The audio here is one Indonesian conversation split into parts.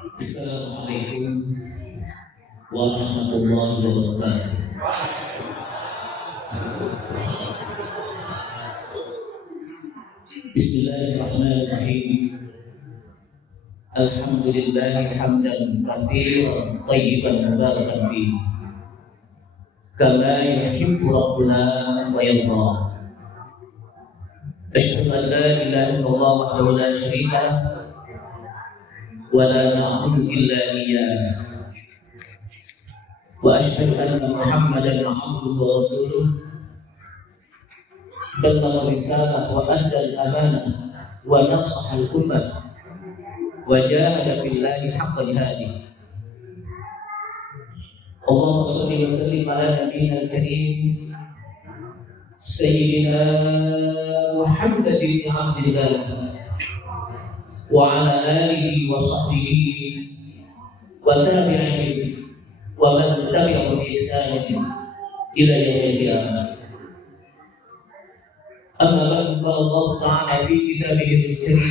Assalamualaikum warahmatullahi wabarakatuh. Bismillahirrahmanirrahim. Alhamdulillahi hamdan katsiran thayyiban mubarakan fihi kama yuhibbu rabbuna wa yarda. Asyhadu an la ilaha illallah wahdahu la syarika lah wa la na'budu illa iyyah. Wa asyhadu anna Muhammadan abduhu wa rasuluh. Ballagha risalah wa adda al-amanah wa nasaha al-ummah wa jahada fillahi haqqa jihadih. Allahumma shalli wa sallim ala nabiyyina al-karim sayyidina Muhammadin abdillah wa ala alihi wa sahbihi wa tabi'ihi wa man tabi'ahum bi ihsan ila yaumil qiyamah. Amma ba'du, qala Allah ta'ala fi kitabihi al-karim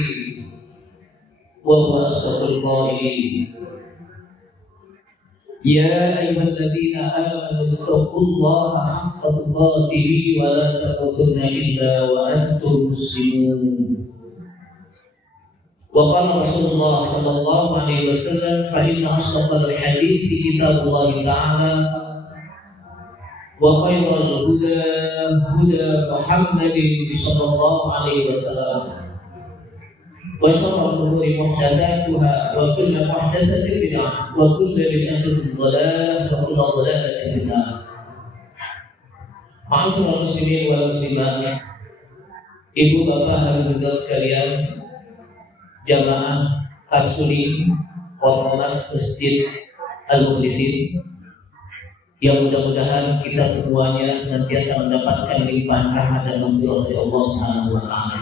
wa huwa asdaqul qa'ilin. Ya ayyuhalladzina amanu taqullaha haqqa tuqatih wa la tamutunna illa wa antum muslimun. Wa qala Rasulullah sallallahu alaihi wasallam, fa inna asdaqal hadithi kitabullah ta'ala wa khairal huda huda Muhammadin sallallahu alaihi wasallam wa syarrul umuri muhdatsatuha wa kullu muhdatsatin bid'ah wa kullu bid'atin dhalalah wa kullu dhalalatin fin nar. Ma'asyiral muslimin wal muslimat, ibu bapak hadirin sekalian, jamaah Kasuli Ormas Masjid Al-Mukhlisin, yang mudah-mudahan kita semuanya senantiasa mendapatkan limpahan rahmat dan maghfirah dari Allah Subhanahu wa taala.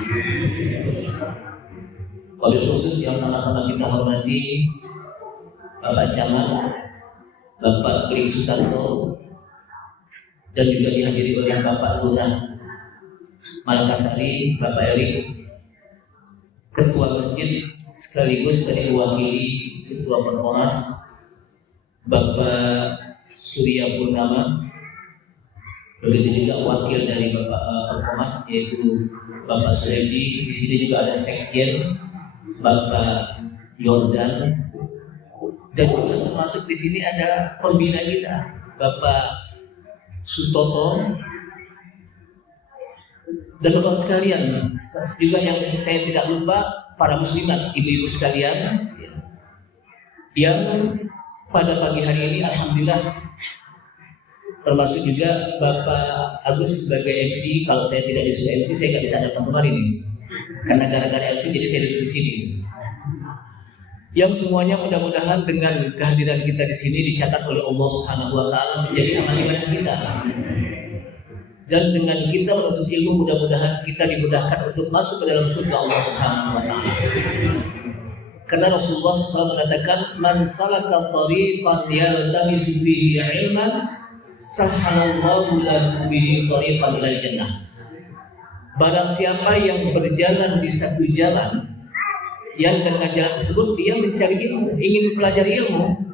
Wabil khusus yang sama-sama kita hormati Bapak Camat, Bapak Kling Sutanto, dan juga dihadiri oleh Bapak Lurah Malakasari, Bapak Erik, Ketua Masjid, sekaligus tadi mewakili Ketua Perponas Bapak Surya Purnama, begitu juga wakil dari Bapak Perponas yaitu Bapak Suredi. Di sini juga ada Sekjen Bapak Yordan, dan juga termasuk di sini ada pembina kita Bapak Sutoto, dan Bapak sekalian juga yang saya tidak lupa para muslimat, ibu-ibu sekalian yang pada pagi hari ini alhamdulillah, termasuk juga Bapak Agus sebagai MC. Kalau saya tidak disuruh MC, saya nggak bisa datang kemarin ini karena gara-gara MC jadi saya duduk di sini. Yang semuanya mudah-mudahan dengan kehadiran kita di sini dicatat oleh Allah Subhanahu wa taala menjadi amal ibadah kita. Dan dengan kita menuntut ilmu, mudah-mudahan kita dimudahkan untuk masuk ke dalam surga Allah Subhanahu wa taala. Karena Rasulullah SAW mengatakan, man salaka tariqan yaltamisu fihi ilman sahhalallahu lahu bihi tariqan ilal jannah. Barang siapa yang berjalan di satu jalan, yang dengan jalan tersebut dia mencari ilmu, ingin mempelajari ilmu,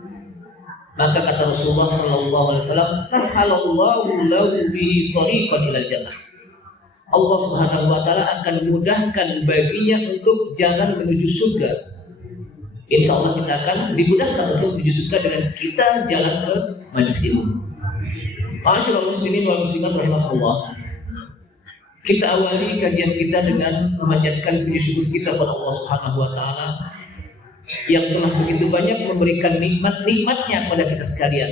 maka kata Rasulullah SAW, sahhalallahu lahu bihi tariqan ilal jannah. Allah Subhanahu wa taala akan mudahkan baginya untuk jalan menuju surga. Insya Allah kita akan dimudahkan untuk menuju surga dengan kita jalan ke majelis ilmu. Ma'asyiral muslimin wal muslimat rahimahullah. Kita awali kajian kita dengan memanjatkan puji syukur kita kepada Allah Subhanahu wa taala yang telah begitu banyak memberikan nikmat-nikmatnya kepada kita sekalian.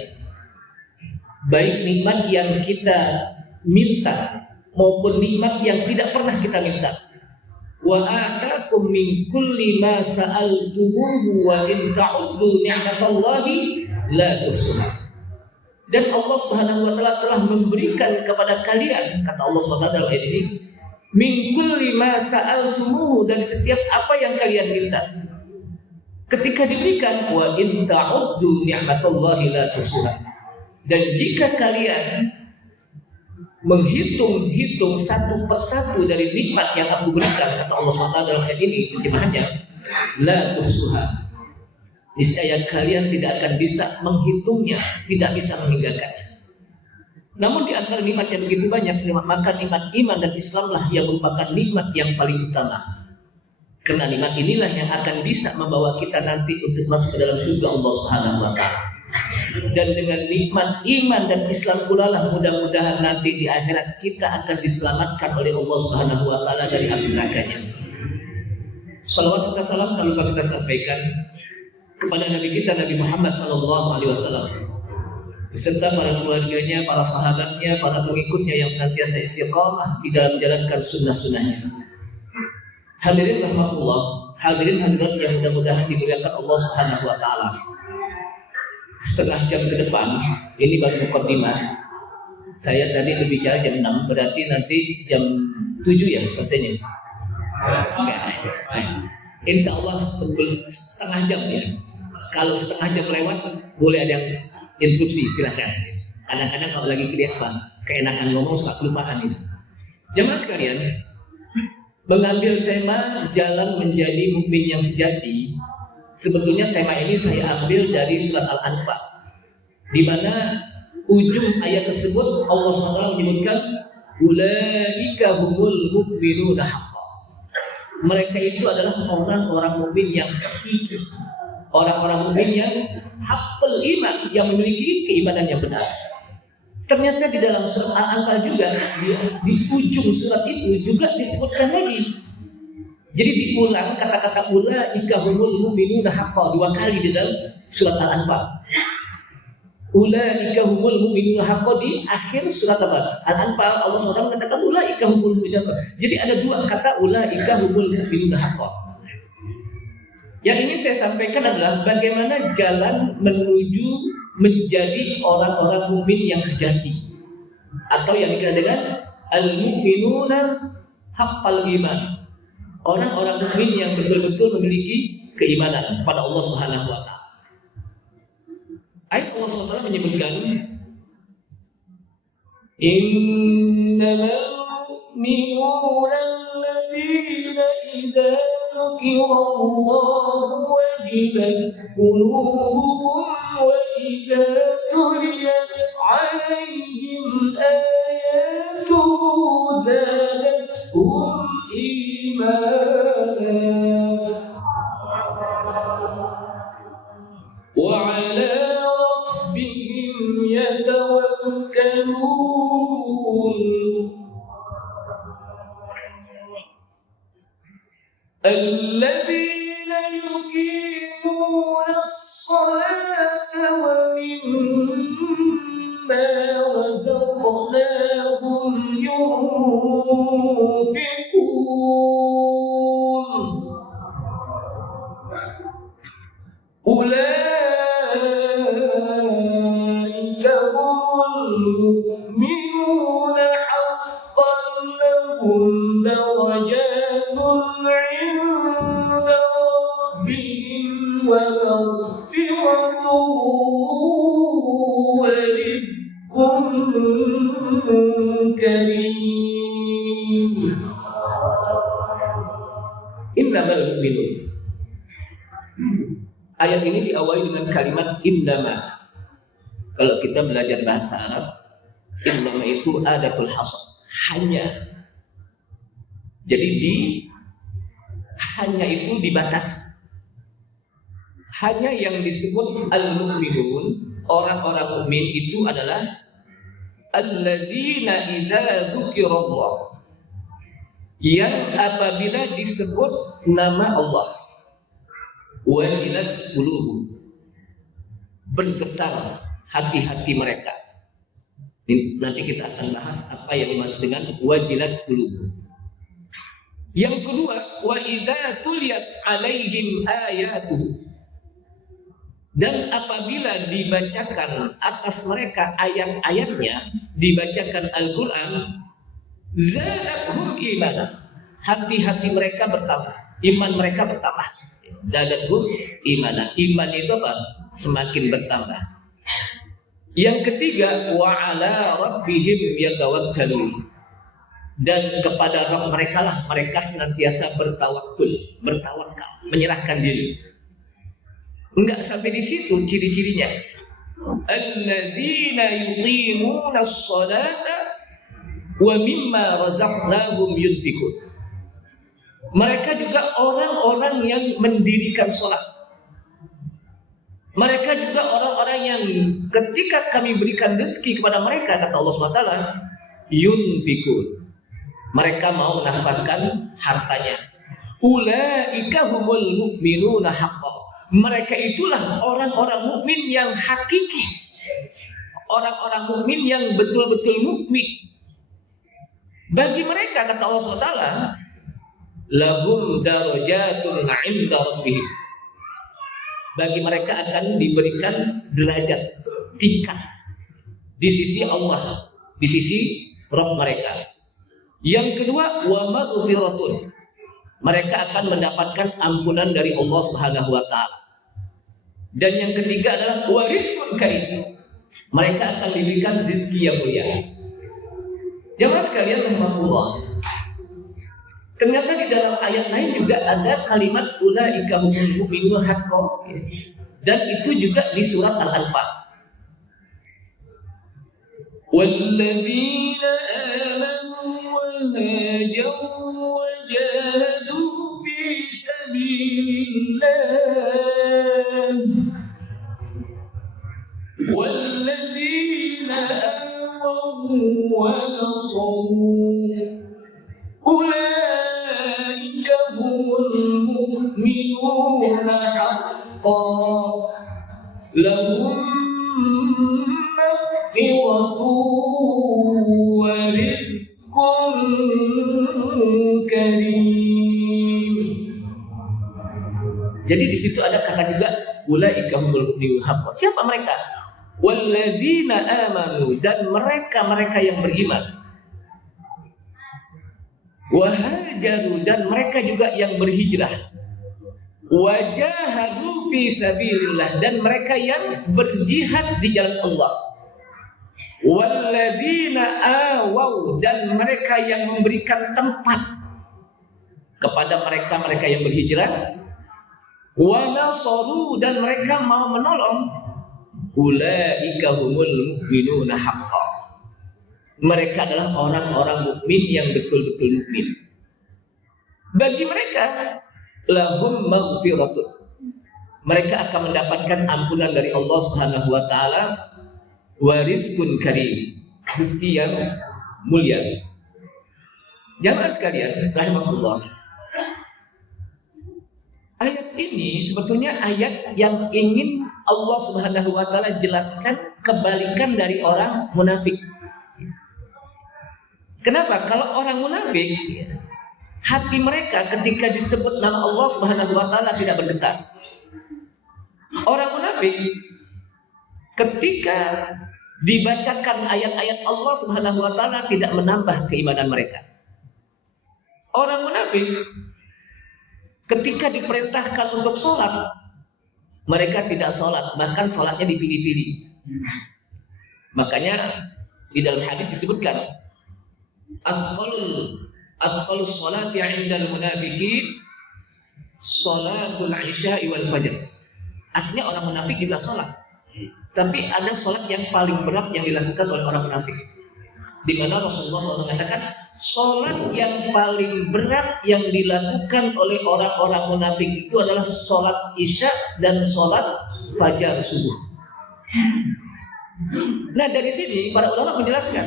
Baik nikmat yang kita minta maupun nikmat yang tidak pernah kita minta. Wa atakum min kulli ma sa'altumuhu wa in ta'uddu ni'matallahi la tuhsuha. Dan Allah Subhanahu wa taala telah memberikan kepada kalian, kata Allah Subhanahu wa taala dalam ayat ini, min kulli ma sa'altumuhu, dari setiap apa yang kalian minta. Ketika diberikan, wa in ta'uddu ni'matallahi la tuhsuha. Dan jika kalian menghitung satu persatu dari nikmat yang aku berikan, kata Allah SWT dalam ayat ini, terjemahannya la tuhsuha, niscaya kalian tidak akan bisa menghitungnya, tidak bisa menghinggakannya. Namun di antara nikmat yang begitu banyak, maka nikmat iman dan Islamlah yang merupakan nikmat yang paling utama. Karena nikmat inilah yang akan bisa membawa kita nanti untuk masuk ke dalam surga Allah Subhanahu wa taala. Dan dengan nikmat iman dan Islam pula lah mudah-mudahan nanti di akhirat kita akan diselamatkan oleh Allah Subhanahu wa taala dari api nerakanya. Salawat serta salam tak lupa kita sampaikan kepada Nabi kita Nabi Muhammad sallallahu alaihi wasallam beserta para keluarganya, para sahabatnya, para pengikutnya yang senantiasa istiqamah di dalam menjalankan sunnah-sunnahnya. Hadirin rahmatullah, hadirin hadirat yang mudah-mudahan dimuliakan Allah Subhanahu wa taala. Setengah jam ke depan, ini baru mukaddimah. Saya tadi berbicara jam 6, berarti nanti jam 7 ya selesainya. Insya Allah setengah jam ya. Kalau setengah jam lewat, boleh ada yang interupsi, silahkan. Kadang-kadang kalau lagi keenakan ngomong suka kelupaan ini. Jemaah sekalian, mengambil tema jalan menjadi mukmin yang sejati. Sebetulnya tema ini saya ambil dari surat Al-Anfal, di mana ujung ayat tersebut Allah SWT menyebutkan ulaika humul mu'minuna haqqan. Mereka itu adalah orang-orang mukmin yang hakiki, orang-orang mukmin yang haqqul iman, yang memiliki keimanan yang benar. Ternyata di dalam surat Al-Anfal juga di ujung surat itu juga disebutkan lagi. Jadi diulang kata-kata ulaika humul mu'minuna haqqan 2 kali di dalam surat Al-Anfal. Ulaika humul mu'minuna haqqan di akhir surat Al-Anfal Allah SWT mengatakan ulaika humul mu'minuna haqqan. Jadi ada 2 kata ulaika humul mu'minuna haqqan. Yang ingin saya sampaikan adalah bagaimana jalan menuju menjadi orang-orang mukmin yang sejati, atau yang dikenal dengan al-mu'minuna haqqal iman, orang-orang mukmin yang betul-betul memiliki keimanan kepada Allah Subhanahu wa taala. Ayat Allah SWT menyebutkan innamal mu'minuna alladzina idza dzukirallahu wajilat qulubuhum wa idza tuliyat 'alaihim ayatuhu zadatuhum imana wa 'ala rabbihim yatawakkalun. الذين يقيمون الصلاة ومما رزقناهم ينفقون أولئك هم المؤمنون حقا لهم درجات ومغفرة ورزق كريم. Innamal mu'minun. Ayat ini diawali dengan kalimat innama. Kalau kita belajar bahasa Arab, innama itu adatul hasr, hanya. Jadi hanya itu dibatasi. Hanya yang disebut al-mu'minun, orang-orang mukmin itu adalah alladzina idza dzukirallah, yang apabila disebut nama Allah wajilat qulubuhum, bergetar hati-hati mereka. Nanti kita akan bahas apa yang dimaksud dengan wajilat qulubuhum. Yang kedua, wa idza tuliyat alaihim ayatuhu, dan apabila dibacakan atas mereka ayat-ayatnya, dibacakan Al-Quran, zadathum imanan, hati-hati mereka bertambah, iman mereka bertambah. Zadathum imanan, iman itu apa? Semakin bertambah. Yang ketiga, wa ala rabbihim yatawakkalun, dan kepada Rabb mereka lah mereka senantiasa bertawakal, menyerahkan diri. Enggak sampai di situ ciri-cirinya. Alladzina yuqimuna as-salata wa mimma razaqnahum yunfikun. Mereka juga orang-orang yang mendirikan sholat. Mereka juga orang-orang yang ketika kami berikan rezeki kepada mereka, kata Allah SWT, yunfikun. Mereka mau menafkahkan hartanya. Ulaika humul mu'minuna haqqan. Mereka itulah orang-orang mukmin yang hakiki. Orang-orang mukmin yang betul-betul mukmin. Bagi mereka, kata Allah SWT, lahum darajatun 'inda rabbihim. Bagi mereka akan diberikan derajat, tingkat di sisi Allah, di sisi Rabb mereka. Yang kedua, wa maghfiratun. Mereka akan mendapatkan ampunan dari Allah Subhanahu wa taala. Dan yang ketiga adalah warizqun karim. Mereka akan diberikan rezeki yang mulia. Jamaah sekalian rahmatullah. Ternyata di dalam ayat lain juga ada kalimat ulaika humul mu'minuna haqqan. Dan itu juga di surat Al-Anfal. Walladzina amanu wa hajaru wa jahadu fi sabilillah. Walladzina amanu wa nasaru ulaika humul mu'minuna haqqan lahum maghfiratun wa rizqun karim. Jadi di situ ada kata juga ulaika humul mu'minuna haqqan. Siapa mereka? Walladzina amanu, dan mereka yang beriman. Wahajaru, dan mereka juga yang berhijrah. Wajahadu fi sabilillah, dan mereka yang berjihad di jalan Allah. Walladzina awaw, dan mereka yang memberikan tempat kepada mereka yang berhijrah. Wa nasaru, dan mereka mau menolong. Ulaika humul mu'minuna haqqan. Mereka adalah orang-orang mukmin yang betul-betul mukmin. Bagi mereka lahum maghfiratun. Mereka akan mendapatkan ampunan dari Allah Subhanahu wa taala, wa rizqun karim, rezeki yang mulia. Jamaah sekalian rahimahullah. Ayat ini sebetulnya ayat yang ingin Allah Subhanahu wa taala jelaskan kebalikan dari orang munafik. Kenapa? Kalau orang munafik, hati mereka ketika disebut nama Allah Subhanahu wa taala tidak bergetar. Orang munafik ketika dibacakan ayat-ayat Allah Subhanahu wa taala tidak menambah keimanan mereka. Orang munafik ketika diperintahkan untuk sholat, mereka tidak sholat, bahkan sholatnya dipilih-pilih. Makanya di dalam hadis disebutkan asqalus sholati 'indal munafiqin sholatul isya'i wal fajr. Artinya orang munafik juga sholat, tapi ada sholat yang paling berat yang dilakukan oleh orang munafik, di mana Rasulullah SAW mengatakan sholat yang paling berat yang dilakukan oleh orang-orang munafik itu adalah sholat isya dan sholat fajar subuh. Nah, dari sini para ulama menjelaskan,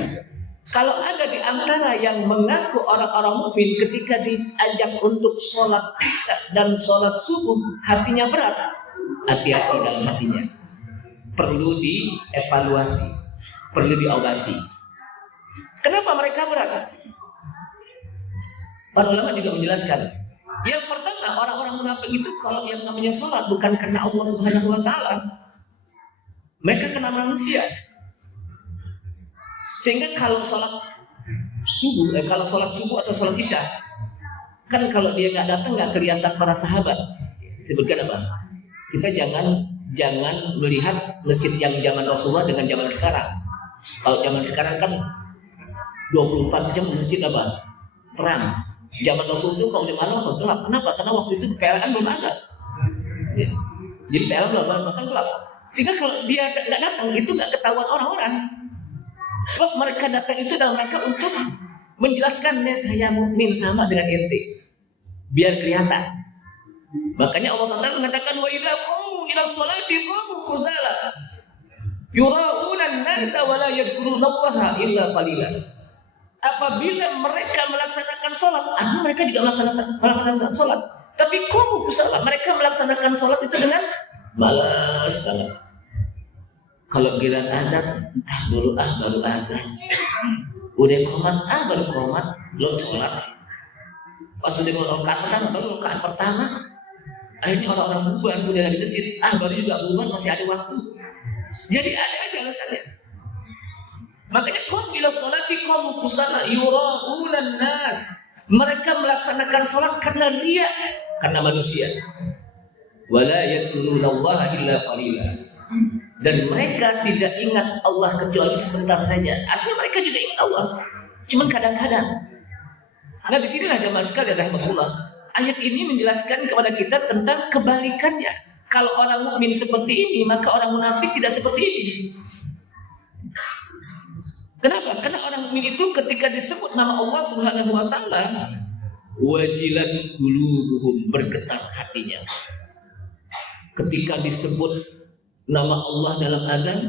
kalau ada di antara yang mengaku orang-orang mukmin ketika diajak untuk sholat isya dan sholat subuh hatinya berat, hati-hati dalam hatinya, perlu dievaluasi, perlu diobati. Kenapa mereka berat? Para ulama juga menjelaskan, yang pertama, orang-orang munafik itu kalau yang namanya sholat bukan karena Allah Subhanahu wa taala, mereka karena manusia. Sehingga kalau sholat subuh atau sholat isya, kan kalau dia nggak datang nggak kelihatan para sahabat. Sebutkan apa? Kita jangan melihat masjid yang zaman Rasulullah dengan zaman sekarang. Kalau zaman sekarang kan 24 jam masjid apa? Terang. Zaman Rasul itu kalau di malam gelap. Kenapa? Karena waktu itu PLN belum ada. Ya. Jadi PL makan gelap. Sehingga kalau dia nggak datang itu nggak ketahuan orang-orang. Sebab mereka datang itu dalam rangka untuk menjelaskan saya mukmin sama dengan ente, biar kelihatan. Makanya Allah SWT mengatakan wa idza qamu ila sholati qamu kusala yura'una an-nasa wa la yadhkurunallaha illa qalila. Apabila mereka melaksanakan sholat, mereka juga melaksanakan sholat, tapi qamu kusala, mereka melaksanakan sholat itu dengan malas banget. Kalau giliran azan, entah dulu baru azan. Udah qomat, baru qomat, belum sholat. Pas udah rakaat baru rakaat pertama. Akhirnya orang-orang bubar udah di masjid, baru juga bubar, masih ada waktu. Jadi ada alasannya. Makanya qum ila sholati qamu kusala yura'unan nas. Mereka melaksanakan sholat karena riya, karena manusia. Wala yadhkurunallaha illa qalila. Dan mereka tidak ingat Allah kecuali sebentar saja. Artinya mereka juga ingat Allah, cuman kadang-kadang. Nah disinilah jamaah sekalian rahmatullah, ayat ini menjelaskan kepada kita tentang kebalikannya. Kalau orang mukmin seperti ini, maka orang munafik tidak seperti ini. Kenapa? Karena orang mukmin itu ketika disebut nama Allah Subhanahu wa taala, wajilat qulubuhum, bergetar hatinya. Ketika disebut nama Allah dalam adzan,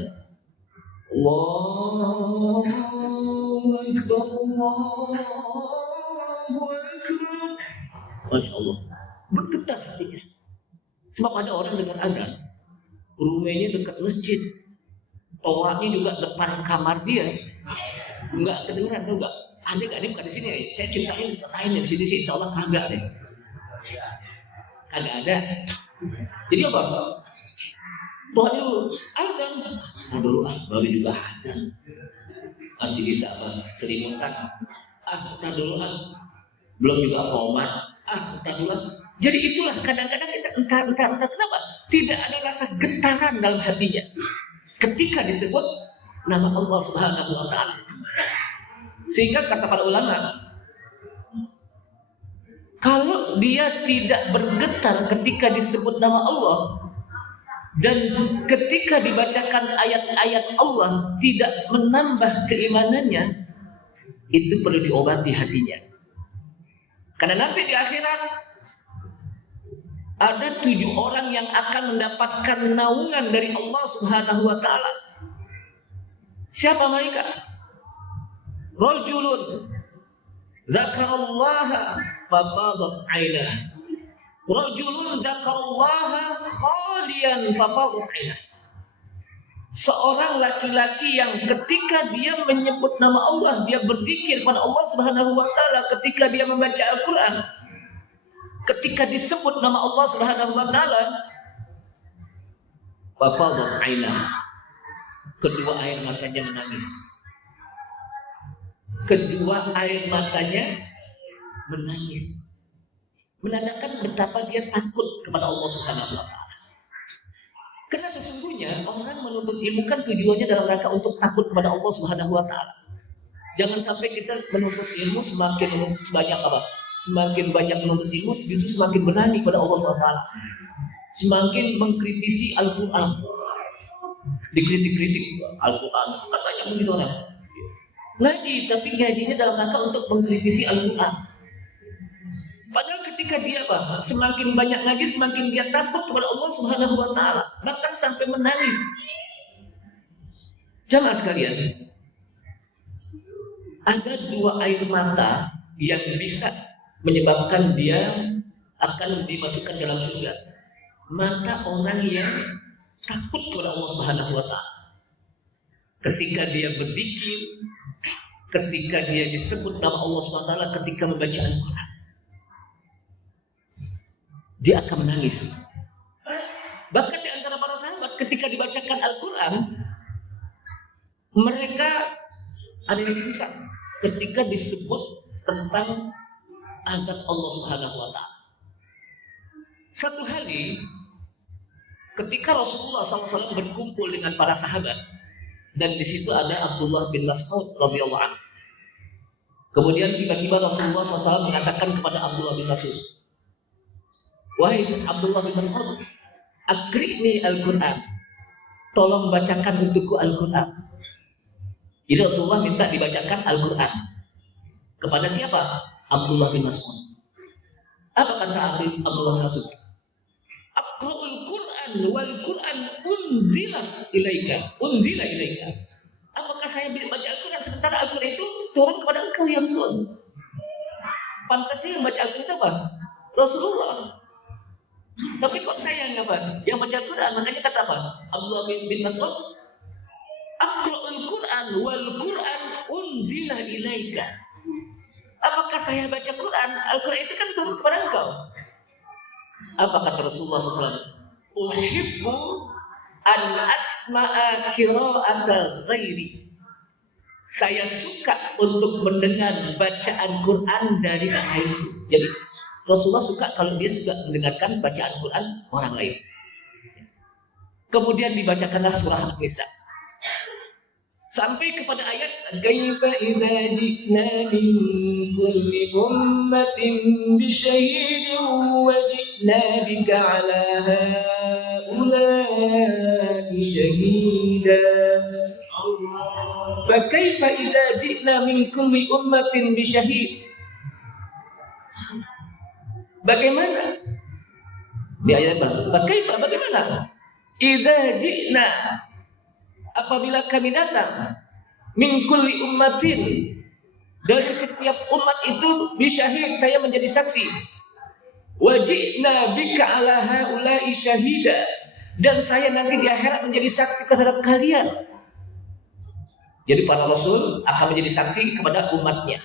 Allahu Akbar, Allahu Akbar, Masya Allah, bergetar hatinya. Sebab ada orang dengan adzan, rumahnya dekat masjid, toanya juga depan kamar dia, enggak kedengeran, enggak. Ada nggak? Ini bukan di sini. Saya ceritain lain di sini sih, insya Allah kagak deh. Kagak ada. Jadi apa? Tuhan dulu, adzan dulu, baru juga adzan. Masih bisa selimutan. Tak dulu, belum juga qomat. Tak dulu. Jadi itulah kadang-kadang kita entah kenapa tidak ada rasa getaran dalam hatinya ketika disebut nama Allah Subhanahu wa taala. Sehingga kata para ulama, kalau dia tidak bergetar ketika disebut nama Allah, dan ketika dibacakan ayat-ayat Allah tidak menambah keimanannya, itu perlu diobati hatinya. Karena nanti di akhirat ada 7 orang yang akan mendapatkan naungan dari Allah Subhanahu wa taala. Siapa mereka? Rajulun dzakarallaha fafadat 'ainah. Rajulun dzakarallaha khalian fafadat 'ainah. Seorang laki-laki yang ketika dia menyebut nama Allah, dia berzikir kepada Allah Subhanahu wa taala ketika dia membaca Al-Qur'an. Ketika disebut nama Allah Subhanahu wa taala, fafadat 'ainah. Kedua air matanya menangis. Kedua air matanya menangis. Menandakan betapa dia takut kepada Allah Subhanahu wa taala. Karena sesungguhnya orang menuntut ilmu kan tujuannya dalam rangka untuk takut kepada Allah Subhanahu wa taala. Jangan sampai kita menuntut ilmu semakin banyak menuntut ilmu justru semakin berani kepada Allah Subhanahu wa taala. Semakin mengkritisi Al-Qur'an. Dikritik-kritik Al-Qur'an. Kan banyak begitu orang. Ngaji, tapi ngajinya dalam rangka untuk mengkritisi Al-Qur'an. Padahal ketika dia semakin banyak ngaji, semakin dia takut kepada Allah Subhanahu wa taala, bahkan sampai menangis. Jamaah sekalian, ada 2 air mata yang bisa menyebabkan dia akan dimasukkan dalam surga. Mata orang yang takut kepada Allah Subhanahu wa taala. Ketika dia berzikir, ketika dia disebut nama Allah Subhanahu wa taala ketika membaca Al-Qur'an, dia akan menangis. Bahkan di antara para sahabat ketika dibacakan Al-Qur'an, mereka ada yang pingsan ketika disebut tentang azab Allah Subhanahu wa taala. Satu hari ketika Rasulullah SAW berkumpul dengan para sahabat, dan di situ ada Abdullah bin Mas'ud radhiyallahu anhu. Kemudian tiba-tiba Rasulullah SAW mengatakan kepada Abdullah bin Mas'ud, "Wahai Abdullah bin Mas'ud, Aqri'ni Al-Quran, tolong bacakan untukku Al-Quran. Jadi Rasulullah minta dibacakan Al-Quran kepada siapa? Abdullah bin Mas'ud. Apa kata Abdullah bin Mas'ud? Aqra'ul Quran wal Quran unzila ilaika. Apakah saya baca Al-Quran sementara Al-Quran itu turun kepada engkau ya Rasul? Pantasnya yang baca Al-Quran itu apa? Rasulullah. Tapi kok saya yang baca Al-Quran? Makanya kata apa? Abdullah bin Mas'ud, Aqra'ul Quran wal Quran unzila ilaika. Apakah saya baca Quran? Al-Quran itu kan turun kepada engkau. Apa kata Rasulullah SAW? Uhibbu an asma'a qira'ata ghairi. Saya suka untuk mendengar bacaan Quran dari selainku. Jadi Rasulullah suka kalau dia suka mendengarkan bacaan Quran orang lain. Kemudian dibacakanlah surah An-Nisa sampai kepada ayat kaifa idza ji'na min kulli ummatin bi syahidin wa ji'na bika 'ala haula'i shahida. Fa kaifa idza ji'na min kulli ummatin bi syahid. Bagaimana? Di ayat apa? Fa kaifa, bagaimana? Idza ji'na, apabila kami datang min kulli ummatin, dari setiap umat itu bisyahid, saya menjadi saksi, wajibna bika ala haula'i syahida, dan saya nanti di akhirat menjadi saksi terhadap kalian. Jadi para rasul akan menjadi saksi kepada umatnya,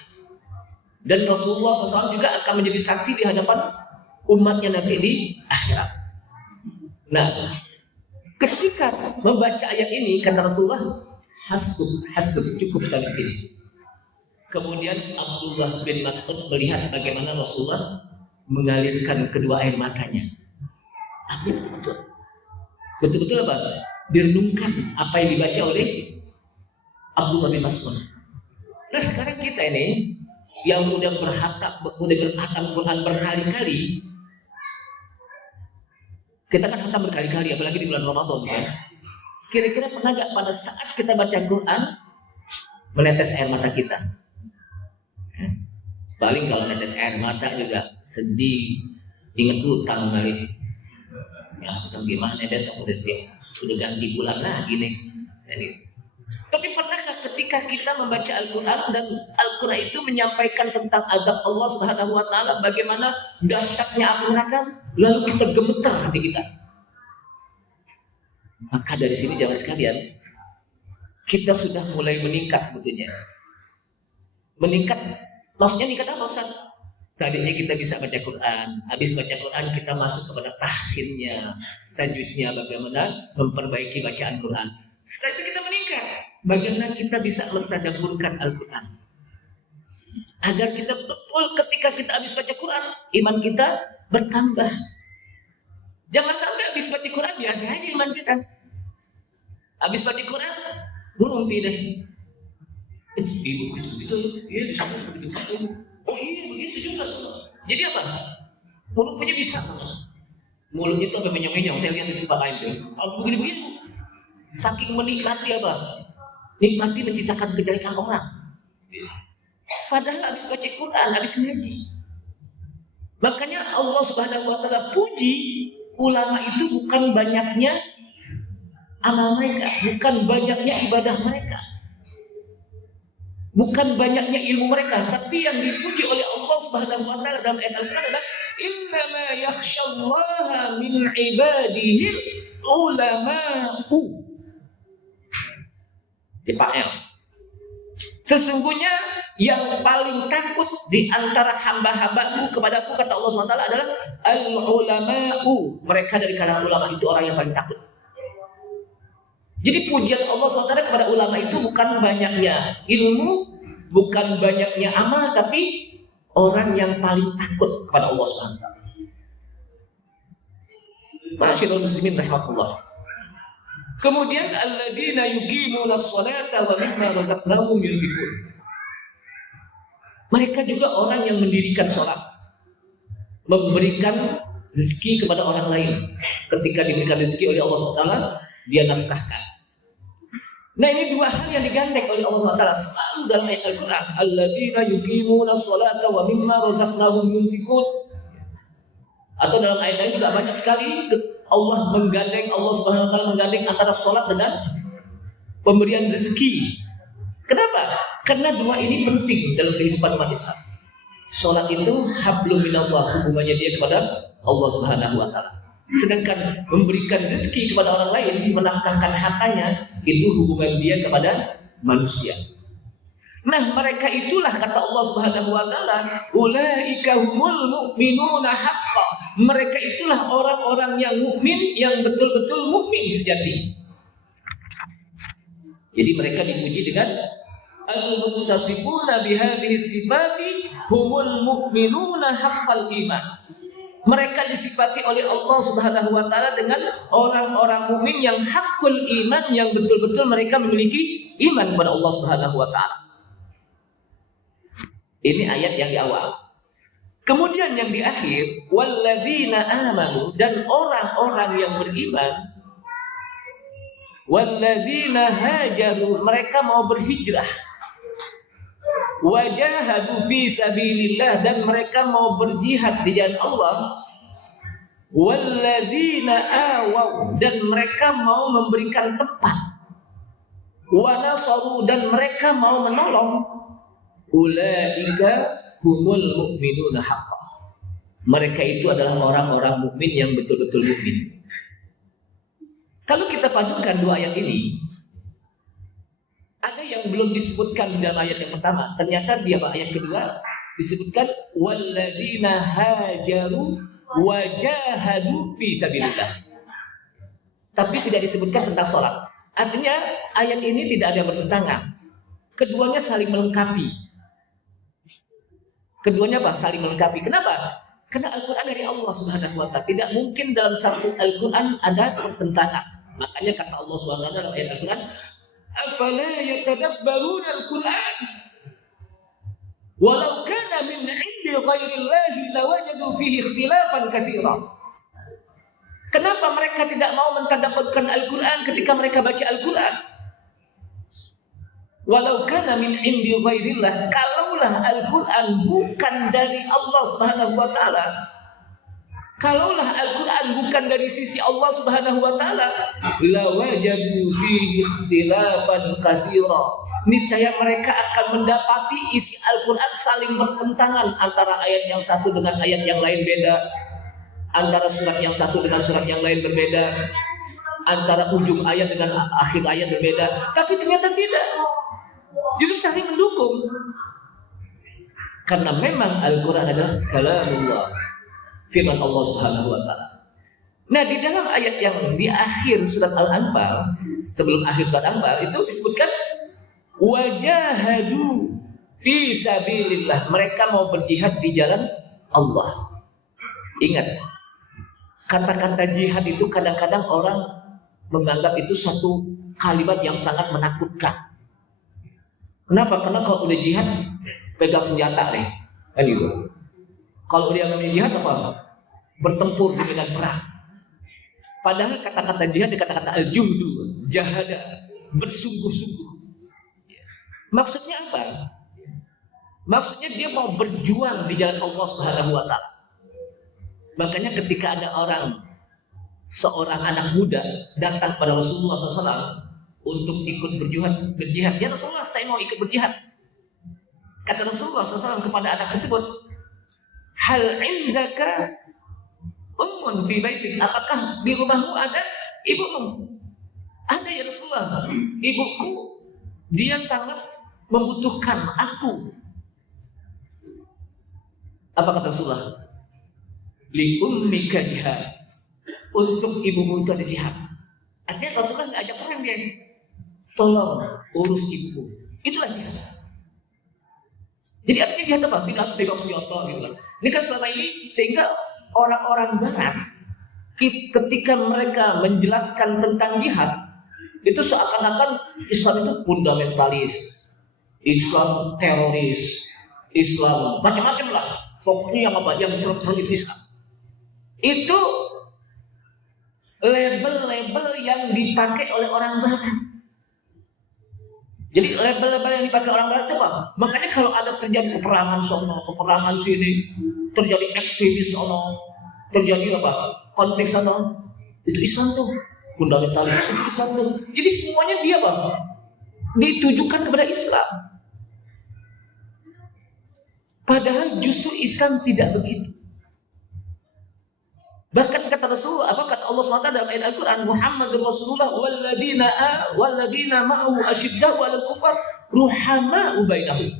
dan Rasulullah SAW juga akan menjadi saksi di hadapan umatnya nanti di akhirat. Nah, ketika membaca ayat ini, kata Rasulullah, hasbuk, cukup sampai sini. Kemudian Abdullah bin Mas'ud melihat bagaimana Rasulullah mengalirkan kedua air matanya. Tapi betul-betul apa? Direnungkan apa yang dibaca oleh Abdullah bin Mas'ud. Nah sekarang kita ini yang udah berhatam Quran berkali-kali, kita kan khatam berkali-kali, apalagi di bulan Ramadan kan. Kira-kira pernah gak pada saat kita baca Quran menetes air mata kita? Paling kalau menetes air mata juga sedih, inget utang kali. Ya utang gimana, besok udah ganti bulan lagi nih. Tapi pernahkah ketika kita membaca Al-Quran dan Al-Quran itu menyampaikan tentang azab Allah Subhanahu wa Ta'ala, bagaimana dahsyatnya api neraka, lalu kita gemetar hati kita? Maka dari sini jamaah sekalian, kita sudah mulai meningkat sebetulnya. Meningkat, maksudnya meningkat apa Ustaz? Tadinya kita bisa baca Quran, habis baca Quran kita masuk kepada tahsinnya, tajwidnya, bagaimana memperbaiki bacaan Quran. Setelah itu kita meningkat, bagaimana kita bisa mentadabburkan Al-Quran agar kita betul ketika kita habis baca Quran, iman kita bertambah. Jangan sampai habis baca Quran biasa aja iman kita. Habis baca Quran, ngumpi deh. Ibu gitu, iya bisa begitu. Oh iya begitu juga. Jadi apa? Mulutnya bisa. Mulutnya itu sampai menyong-menyong. Saya lihat di tempat lain tuh. Oh begini-begini. Saking menikmati apa? Nikmati menciptakan kejelekan orang. Padahal habis baca Quran, habis ngaji. Makanya Allah Subhanahu wa Ta'ala puji ulama itu bukan banyaknya amal mereka, bukan banyaknya ibadah mereka, bukan banyaknya ilmu mereka, tapi yang dipuji oleh Allah Subhanahu wa Ta'ala dalam ayat Al-Quran adalah innama yakhshallaha min ibadihi ulama'u. Dipakai. Sesungguhnya yang paling takut di antara hamba-hambaku kepadaku, kata Allah SWT, adalah al-ulama'u. Mereka dari kalangan ulama itu orang yang paling takut. Jadi pujian Allah SWT kepada ulama itu bukan banyaknya ilmu, bukan banyaknya amal, tapi orang yang paling takut kepada Allah SWT. Masyaallah muslimin rahmatullah. Kemudian alladzina yuqimuna sholata wa mimma razaqnahum yunfiqun. Mereka juga orang yang mendirikan sholat, memberikan rezeki kepada orang lain. Ketika diberikan rezeki oleh Allah SWT, dia nafkahkan. Nah, ini dua hal yang digandeng oleh Allah SWT selalu dalam ayat Al-Quran. Alladzina yuqimuna sholata wa mimma razaqnahum yunfiqun. Atau dalam ayat lain juga banyak sekali Allah Subhanahu wa taala menggandeng antara sholat dengan pemberian rezeki. Kenapa? Karena dua ini penting dalam kehidupan umat Islam. Sholat itu hablum minallah, hubungannya dia kepada Allah Subhanahu wa taala. Sedangkan memberikan rezeki kepada orang lain, menafkahkan hartanya, itu hubungan dia kepada manusia. Nah, mereka itulah kata Allah Subhanahu wa taala, ulaika humul mu'minuna haqqan. Mereka itulah orang-orang yang mukmin, yang betul-betul mukmin sejati. Jadi mereka dipuji dengan al-muttasifuna bihadhihi sifati humul mu'minuna haqqal iman. Mereka disifati oleh Allah Subhanahu wa taala dengan orang-orang mukmin yang haqqul iman, yang betul-betul mereka memiliki iman kepada Allah Subhanahu wa taala. Ini ayat yang di awal. Kemudian yang di akhir, walladzina amanu, dan orang-orang yang beriman, walladzina hajaru, mereka mau berhijrah, wajahadu fi sabilillah, dan mereka mau berjihad di jalan Allah, walladzina awaw, dan mereka mau memberikan tempat, wa nasaru, dan mereka mau menolong, ulaika humul mu'minuna haqqan. Mereka itu adalah orang-orang mukmin yang betul-betul mukmin. Kalau kita padukan dua ayat ini, ada yang belum disebutkan di dalam ayat yang pertama. Ternyata di ayat kedua disebutkan walladzina hajaru wajahadu fi sabilillah. Tapi tidak disebutkan tentang sholat. Artinya ayat ini tidak ada yang bertentangan. Keduanya saling melengkapi. Keduanya apa? Saling melengkapi. Kenapa? Karena Al-Quran dari Allah Subhanahu wa taala. Tidak mungkin dalam satu Al-Quran ada pertentangan. Makanya kata Allah Subhanahu wa taala dalam ayat Al-Quran, afala yatadabbaruna al-Quran walau kana min 'indi ghairillahi lawajadu fihi ikhtilafan katsiran. Kenapa mereka tidak mau mentadabburkan Al-Quran ketika mereka baca Al-Quran? Walau kana min 'indi ghairillah, kalaulah Al-Quran bukan dari Allah Subhanahu wa taala, kalaulah Al-Quran bukan dari sisi Allah Subhanahu wa taala, lawajadu fihi ikhtilafan katsira. Niscaya mereka akan mendapati isi Al-Quran saling bertentangan, antara ayat yang satu dengan ayat yang lain beda, antara surat yang satu dengan surat yang lain berbeda, antara ujung ayat dengan akhir ayat berbeda. Tapi ternyata tidak. Jadi saling mendukung. Karena memang Al-Quran adalah kalamullah, firman Allah Subhanahu wa taala. Nah, di dalam ayat yang di akhir surat Al-Anfal, sebelum akhir surat Al-Anfal itu disebutkan wajahadu fi sabilillah, mereka mau berjihad di jalan Allah. Ingat, kata-kata jihad itu kadang-kadang orang menganggap itu suatu kalimat yang sangat menakutkan. Kenapa? Karena kalau udah jihad pegang senjata nih, kan gitu. Kalau dia namanya jihad apa? Bertempur di medan perang. Padahal kata-kata jihad kata-kata al-juhdu, jahada, bersungguh-sungguh. Maksudnya apa? Maksudnya dia mau berjuang di jalan Allah Subhanahu wa taala. Makanya ketika ada seorang anak muda datang kepada Rasulullah SAW untuk ikut berjihad, ya Rasulullah, saya mau ikut berjihad. Kata Rasulullah SAW kepada anak tersebut, hal indaka ummun fi baitik, apakah di rumahmu ada ibumu? Ada ya Rasulullah, ibuku dia sangat membutuhkan aku. Apa kata Rasulullah? Li ummika jihad, untuk ibumu itu ada jihad. Artinya Rasulullah nggak ajak perang dia, tolong urus ibuku, itulah jihad. Jadi artinya jihad apa? Tidak harus pegang senjata gitu kan. Ini kan selama ini sehingga orang-orang Barat ketika mereka menjelaskan tentang jihad itu seakan-akan Islam itu fundamentalis, Islam teroris, Islam macam-macam lah. Pokoknya yang apa yang serem-serem itu Islam. Itu label-label yang dipakai oleh orang barat. Jadi label-label yang dipakai orang barat itu apa? Makanya kalau ada terjadi peperangan sono, peperangan sini, terjadi ekstremis sono, terjadi apa? Konflik sono, itu Islam tuh. Fundamentalis itu Islam tuh. Jadi semuanya dia apa? Ditujukan kepada Islam. Padahal justru Islam tidak begitu. Bahkan kata Rasulullah, kata Allah SWT dalam ayat Al-Quran, Muhammadur Rasulullah walladina ma'ahu asyiddahu 'alal kufar ruhama'u bainahum.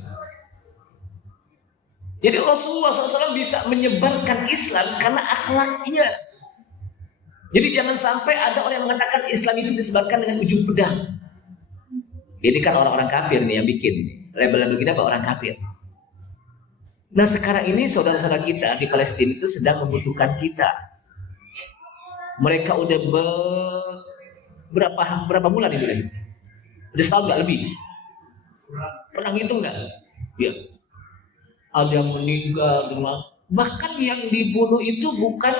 Jadi Rasulullah SAW bisa menyebarkan Islam karena akhlaknya. Jadi jangan sampai ada orang yang mengatakan Islam itu disebarkan dengan ujung pedang. Ini kan orang-orang kafir nih yang bikin label-label kita apa orang kafir. Nah sekarang ini saudara-saudara kita di Palestina itu sedang membutuhkan kita. Mereka udah berapa bulan itu deh? Udah setahun nggak lebih? Pernah ngitung nggak? Ya. Ada yang meninggal, bahkan yang dibunuh itu bukan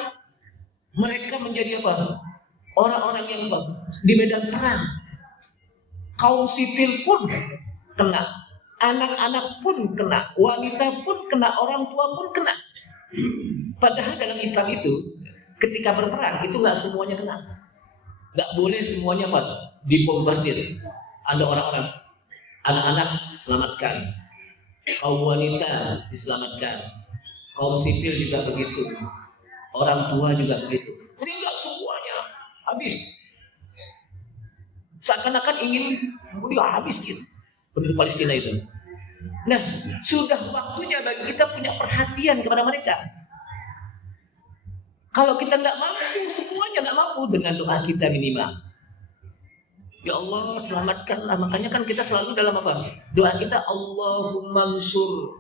mereka menjadi apa? Orang-orang yang apa? Di medan perang. Kaum sipil pun kena, anak-anak pun kena, wanita pun kena, orang tua pun kena. Padahal dalam Islam itu ketika berperang itu nggak semuanya kena, nggak boleh semuanya apa dibombardir. Ada orang-orang, anak-anak selamatkan, kaum wanita diselamatkan, kaum sipil juga begitu, orang tua juga begitu. Jadi nggak semuanya habis, seakan-akan ingin dia habis gitu penduduk Palestina itu. Nah sudah waktunya bagi kita punya perhatian kepada mereka. Kalau kita nggak mampu, semuanya nggak mampu, dengan doa kita minimal. Ya Allah selamatkanlah. Makanya kan kita selalu dalam apa? Doa kita Allahumma ansur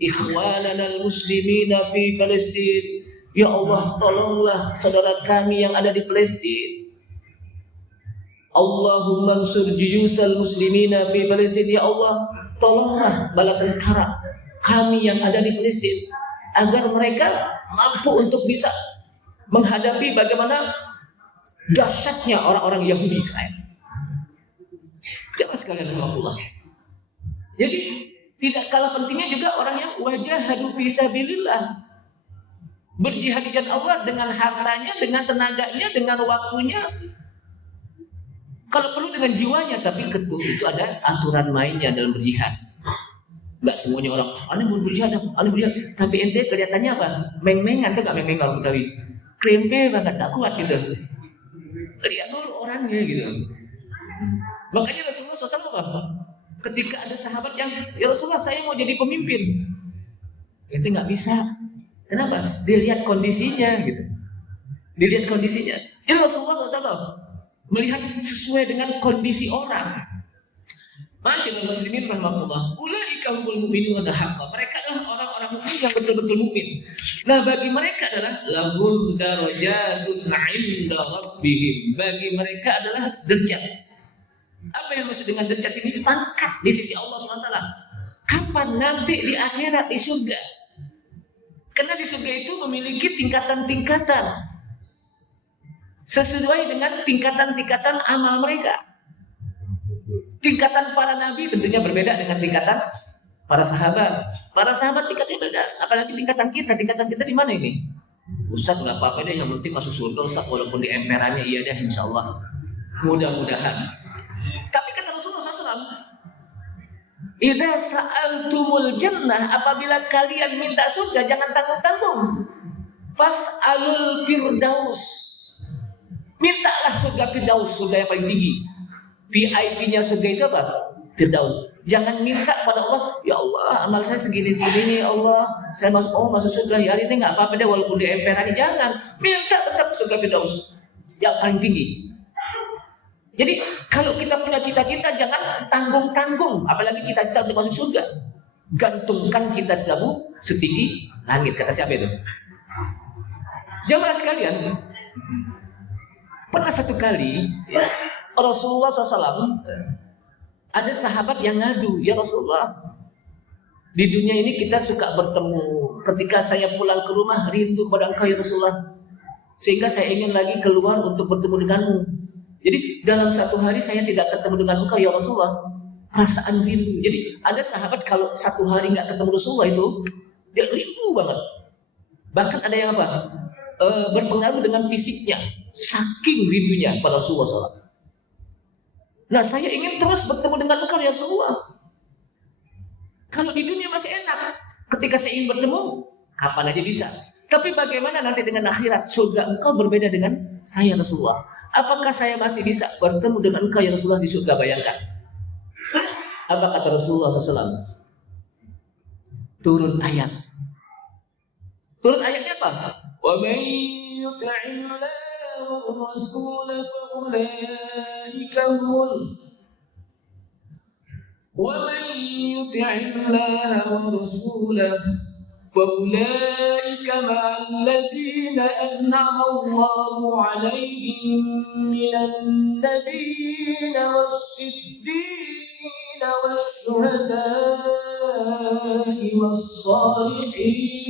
ikhwanana al-muslimina fi Palestin. Ya Allah tolonglah saudara kami yang ada di Palestina. Allahumma ansur juyusal muslimina fi Palestin. Ya Allah tolonglah bala tentara kami yang ada di Palestina agar mereka mampu untuk bisa menghadapi bagaimana dahsyatnya orang-orang Yahudi sekarang. Jangan sekalian Allah. Jadi tidak kalah pentingnya juga orang yang wajahadu fi sabilillah, berjihad di jalan Allah dengan hartanya, dengan tenaganya, dengan waktunya. Kalau perlu dengan jiwanya, tapi itu ada aturan mainnya dalam berjihad. Enggak semuanya orang, aneh mau berjihad, aneh berjihad. Tapi ente kelihatannya apa? Meng-mengan, enggak meng-meng orang Betawi. Krempe banget, tak kuat gitu. Lihat dulu orangnya gitu. Makanya Rasulullah SAW apa? Ketika ada sahabat yang, ya Rasulullah saya mau jadi pemimpin. Itu nggak bisa. Kenapa? Dilihat kondisinya gitu. Dilihat kondisinya. Jadi Rasulullah SAW melihat sesuai dengan kondisi orang. Masyaallah muslimin rahmatullah. Ulaika humul mu'minuna haqqan. Mereka adalah orang-orang mukmin yang betul-betul mukmin. Nah, bagi mereka adalah lahum darajatun 'inda rabbihim. Bagi mereka adalah derajat. Apa yang maksud dengan derajat ini? Pangkat di sisi Allah SWT. Kapan? Nanti di akhirat, di surga. Karena di surga itu memiliki tingkatan-tingkatan sesuai dengan tingkatan-tingkatan amal mereka. Tingkatan para nabi tentunya berbeda dengan tingkatan para sahabat. Para sahabat tingkatnya beda. Apalagi tingkatan kita. Tingkatan kita di mana ini? Ustaz nggak apa-apa deh, yang penting masuk surga Ustaz, walaupun di emperannya iya deh insya Allah. Mudah-mudahan. Tapi kata Rasulullah SAW, idza sa'altumul jannah, apabila kalian minta surga jangan tanggung-tanggung. Fas'alul firdaus. Mintalah surga firdaus, surga yang paling tinggi. VIP-nya surga itu apa? Firdaus. Jangan minta kepada Allah, ya Allah amal saya segini-segini ya Allah, saya masuk surga ya hari ini nggak apa-apa deh walaupun di emperan. Jangan, minta tetap surga Firdaus yang paling tinggi. Jadi kalau kita punya cita-cita jangan tanggung-tanggung, apalagi cita-cita untuk masuk surga. Gantungkan cita-citamu setinggi langit, kata siapa itu? Jamaah sekalian, pernah satu kali Rasulullah SAW ada sahabat yang ngadu, ya Rasulullah, di dunia ini kita suka bertemu. Ketika saya pulang ke rumah rindu pada engkau ya Rasulullah. sehingga saya ingin lagi keluar untuk bertemu denganmu. Jadi dalam satu hari saya tidak ketemu dengan engkau ya Rasulullah, perasaan rindu. Jadi ada sahabat kalau satu hari nggak ketemu Rasulullah itu dia rindu banget. Bahkan ada yang apa? Berpengaruh dengan fisiknya, saking rindunya pada Rasulullah SAW. Nah, saya ingin terus bertemu dengan engkau ya Rasulullah. Kalau di dunia masih enak, ketika saya ingin bertemu, kapan aja bisa. Tapi bagaimana nanti dengan akhirat? Surga engkau berbeda dengan saya Rasulullah. Apakah saya masih bisa bertemu dengan engkau ya Rasulullah di surga? Bayangkan. Apa kata Rasulullah SAW? Turun ayat. Turun ayatnya apa? Wa man yuti'illaha wa rasulahu fa ulaika ومن يطع الله ورسوله فأولئك مع الذين أنعم الله عليهم من النبيين والصديقين والشهداء والصالحين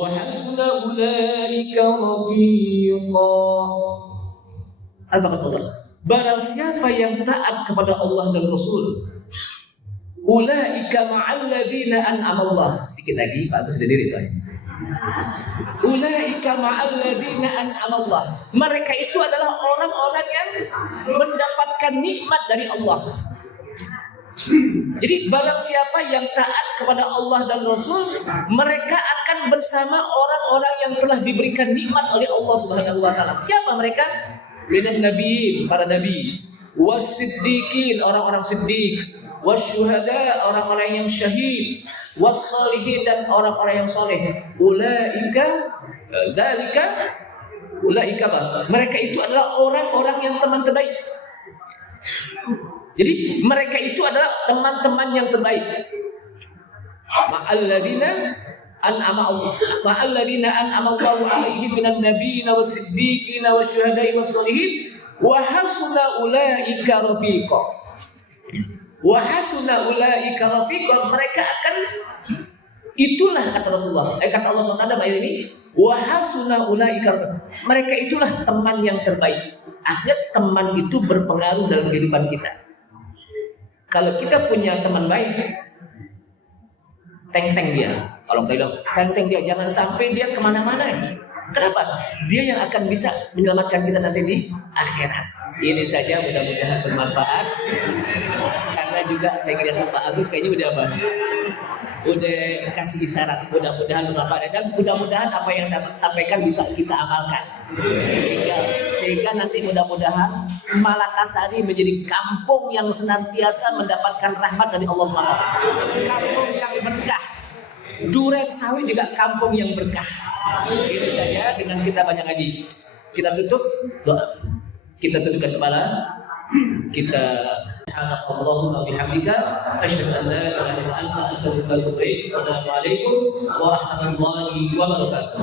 وحسن أولئك رفيقا. Apa kata Allah? Barang siapa yang taat kepada Allah dan Rasul, ulaika ma'alladzina an'amallah. Sedikit lagi, Pak, aku sendiri soalnya. Ulaika ma'alladzina an'amallah. Mereka itu adalah orang-orang yang mendapatkan nikmat dari Allah. Jadi barang siapa yang taat kepada Allah dan Rasul, mereka akan bersama orang-orang yang telah diberikan nikmat oleh Allah Subhanahu wa taala. Siapa mereka? Minan nabiin, para nabi, was-siddiqin, orang-orang siddiq, was-syuhada, orang-orang yang syahid, was-salihin, dan orang-orang yang soleh. Ulaika dzalika ulaika mereka itu adalah orang-orang yang teman terbaik. Jadi mereka itu adalah teman-teman yang terbaik. Ma'alladzina an'ama Allah, ma'alladzina an'ama Allahu 'alaihim minan nabiyyin was-siddiqin wasyuhada'i was-shalihin wa hasuna ulaika rafiqa. Wa hasuna ulaika rafiqa, mereka akan, itulah kata Rasulullah, kata Allah SWT dalam ayat ini, wa hasuna ulaika, mereka itulah teman yang terbaik. Artinya teman itu berpengaruh dalam kehidupan kita. Kalau kita punya teman baik, teng-teng dia. Kalau kita bilang teng-teng dia, jangan sampai dia kemana-mana. Kenapa? Dia yang akan bisa menyelamatkan kita nanti di akhirat. Ini saja, mudah-mudahan bermanfaat. Karena juga saya lihat Pak Agus kayaknya udah apa? Udah kasih isyarat. Mudah-mudahan bermanfaat dan mudah-mudahan apa yang saya sampaikan bisa kita amalkan. Sehingga nanti mudah-mudahan Malakasari menjadi kampung yang senantiasa mendapatkan rahmat dari Allah SWT. Kampung yang berkah. Duren Sawit juga kampung yang berkah. Itu saja, dengan kita banyak ngaji. Kita tutup doa. Kita tundukkan kepala. Kita Allahumma bihamdika asyhadu an la ilaha illa anta astaghfiruka wa atubu ilaik. Assalamualaikum warahmatullahi wabarakatuh.